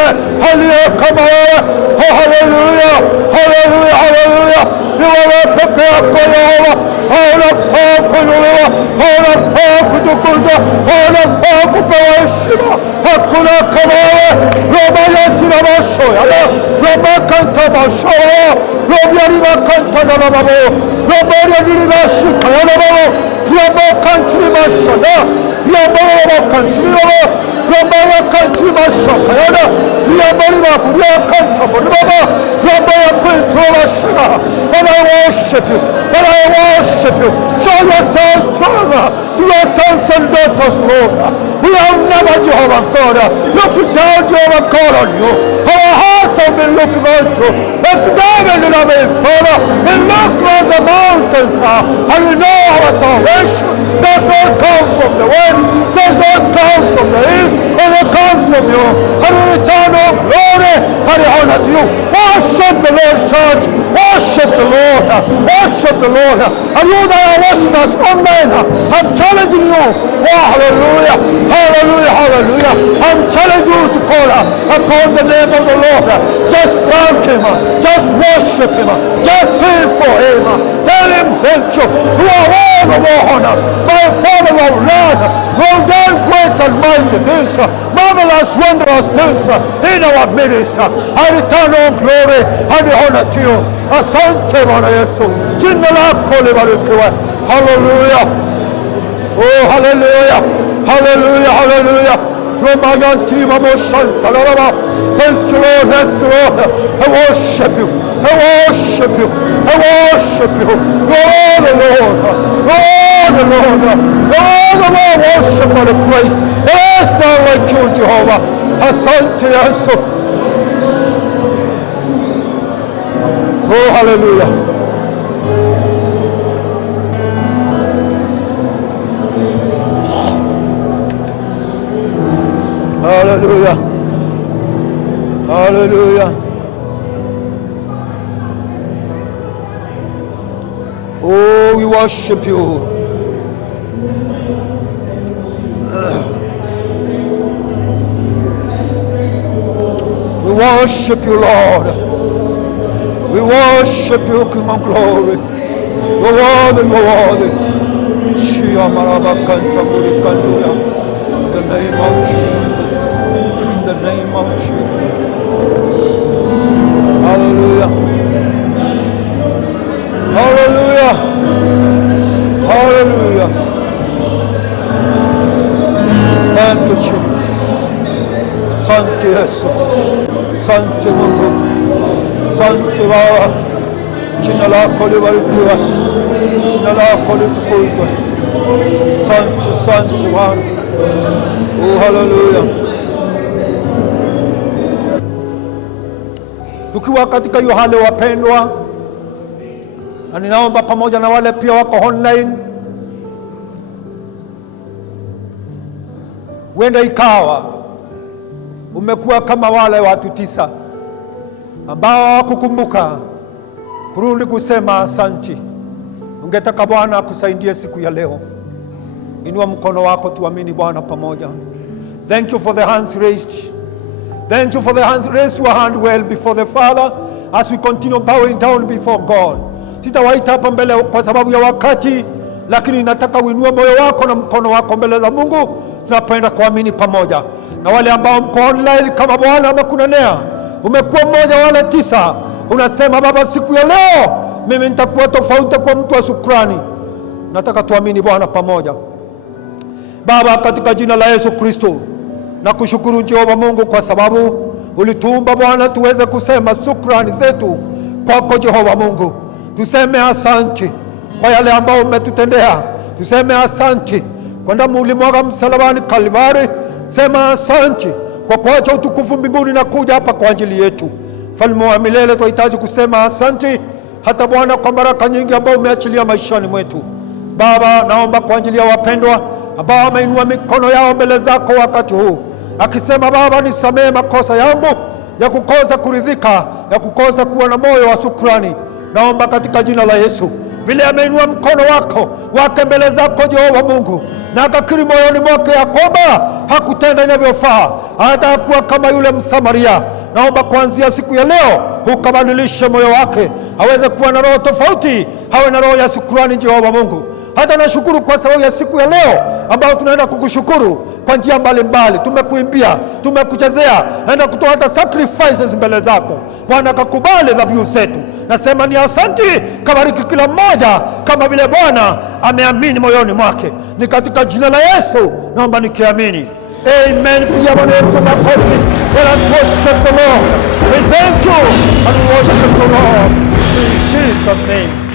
aliye kama wewe. Oh, hallelujah, hallelujah, hallelujah. Ni wewe peke yako Yehova. Unafaa kuinuliwa, unafaa kutukuzwa, unafaa kupewa heshima. Hakuna kama wewe. Roma yetu na mashoya, Roma kanta mashoya, Roma lima kanta na mababo, Roma lima shika na mababo, Roma kanta lima shada, Roma kanta lima, Roma ya kanta lima shaka yana, Roma lima kuria kanta baba, Roma ya kanta lima shaka. Father, I worship you. Father, I worship you. Show yourself stronger to your sons and daughters, Lord. We have never, Jehovah God, looked down, Jehovah God, on you. Our hearts have been looking at you. But David, beloved Father, we look on the mountains, and we know our salvation does not come from the west, does not come from the east, but it comes from you. And we return all glory and honor to you. Worship the Lord, church. Worship the Lord. Worship the Lord. And you that are watching us online, I'm challenging you. Oh, hallelujah. Hallelujah. Hallelujah. I'm challenging you to call upon the name of the Lord. Just thank him. Just worship him. Just sing for him. Tell him thank you. You are all of honor. My Father, our Lord, who have done great and mighty things, marvelous, wondrous things in our midst. I return all glory and honor to you. Asante Bwana Yesu, jina lako libarikiwe. Hallelujah. Oh, hallelujah. Hallelujah. Hallelujah. Roma yanti mamo shanta la. Thank you, Lord. Thank you, Lord. I worship you. I worship you. I worship you. Oh, the Lord. Oh, the Lord. Oh, the Lord. Worship and praise. There is none like you, Jehovah. Asante Yesu. Oh, hallelujah. Hallelujah. Hallelujah. Oh, we worship you. We worship you, Lord. We worship you, King of Glory. You're worthy, you're worthy. The name of Jesus. The name of Jesus. Hallelujah. Hallelujah. Hallelujah. Thank you, Jesus. Santi Yesu. Santi Mungu. Asante Baba, jina lako libarikiwe, jina lako litukuzwe. Asante Bwana. Oh, hallelujah. Tukiwa katika hiyo hali wapendwa, na ninaomba pamoja na wale pia wako online, huenda ikawa umekuwa kama wale watu 9 ambao hawakukumbuka kurudi kusema asanti. Ungetaka Bwana akusaidie siku ya leo. Inua mkono wako tuamini Bwana pamoja. Thank you for the hands raised. Thank you for the hands raised your hand well before the Father as we continue bowing down before God. Sitawaita hapa mbele kwa sababu ya wakati, lakini nataka uinue moyo wako na mkono wako mbele za Mungu. Tunapenda kuamini pamoja. Na wale ambao mko online, kama Bwana amekunenea, umekuwa mmoja wale 9, unasema Baba, siku ya leo mimi nitakuwa tofauti kwa mtu wa shukrani. Nataka tuamini Bwana pamoja. Baba, katika jina la Yesu Kristo, nakushukuru Jehova Mungu kwa sababu ulituumba Bwana tuweze kusema shukrani zetu kwako Jehova Mungu. Tuseme asante kwa yale ambao umetutendea. Tuseme asante kwa damu ulimwaga msalabani Kalvari. Sema asante kwa kuacha utukufu mbinguni na kuja hapa kwa ajili yetu. Mfalme wa milele, tunahitaji kusema asante hata Bwana kwa baraka nyingi ambao umeachilia maishani mwetu. Baba, naomba kwa ajili ya wapendwa ambao wameinua mikono yao mbele zako wakati huu, akisema Baba, nisamehe makosa yangu ya kukosa kuridhika, ya kukosa kuwa na moyo wa shukrani. Naomba katika jina la Yesu, vile ameinua mkono wake mbele zako Jehova Mungu, na akakiri moyoni mwake ya kwamba hakutenda inavyofaa, hata kuwa kama yule Msamaria. naomba kuanzia siku ya leo ukabadilishe moyo wake, aweze kuwa na roho tofauti, awe na roho ya shukrani, Jehova Mungu. Hata nashukuru kwa sababu ya siku ya leo ambao tunaenda kukushukuru kwa njia mbalimbali. Tumekuimbia, tumekuchezea, enda kutoa hata sacrifices mbele zako Bwana, kakubali dhabihu zetu. Nasema ni asanti, kabariki kila mmoja kama vile Bwana ameamini moyoni mwake. Ni katika jina la Yesu naomba nikiamini, amen. Pia Bwana Yesu makofi. Let us worship the Lord. We thank you and we worship the Lord in Jesus' name.